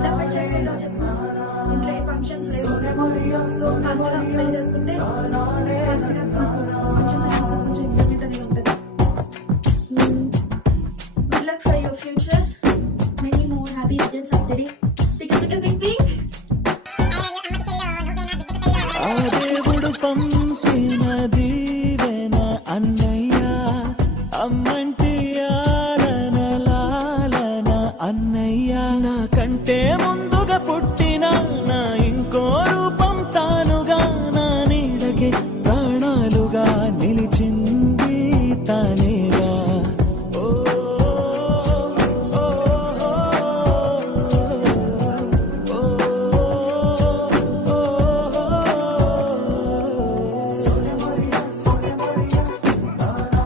చిన్నప్పటి చైల్డ్హుడ్లో చెప్తాను. ఇంట్లో ఏ ఫంక్షన్స్ లేవు, సో ఫాస్ట్గా అప్లై చేసుకుంటే ఫాస్ట్గా ఫంక్షన్ కొంచెం ఇంప్రూవ్మెంట్ అనేది ఉంటుంది. Good luck for your future, many more happy returns of the day. ఆ దేవుడు పంపిన దీవెన అన్నయ్య, అమ్మంటి ఆలన లాలన అన్నయ్య. నాకంటే ముందుగా పుట్టిన నా ఇంకో రూపం తానుగా, నా నీడకే ప్రాణాలుగా నిలిచింది తాను.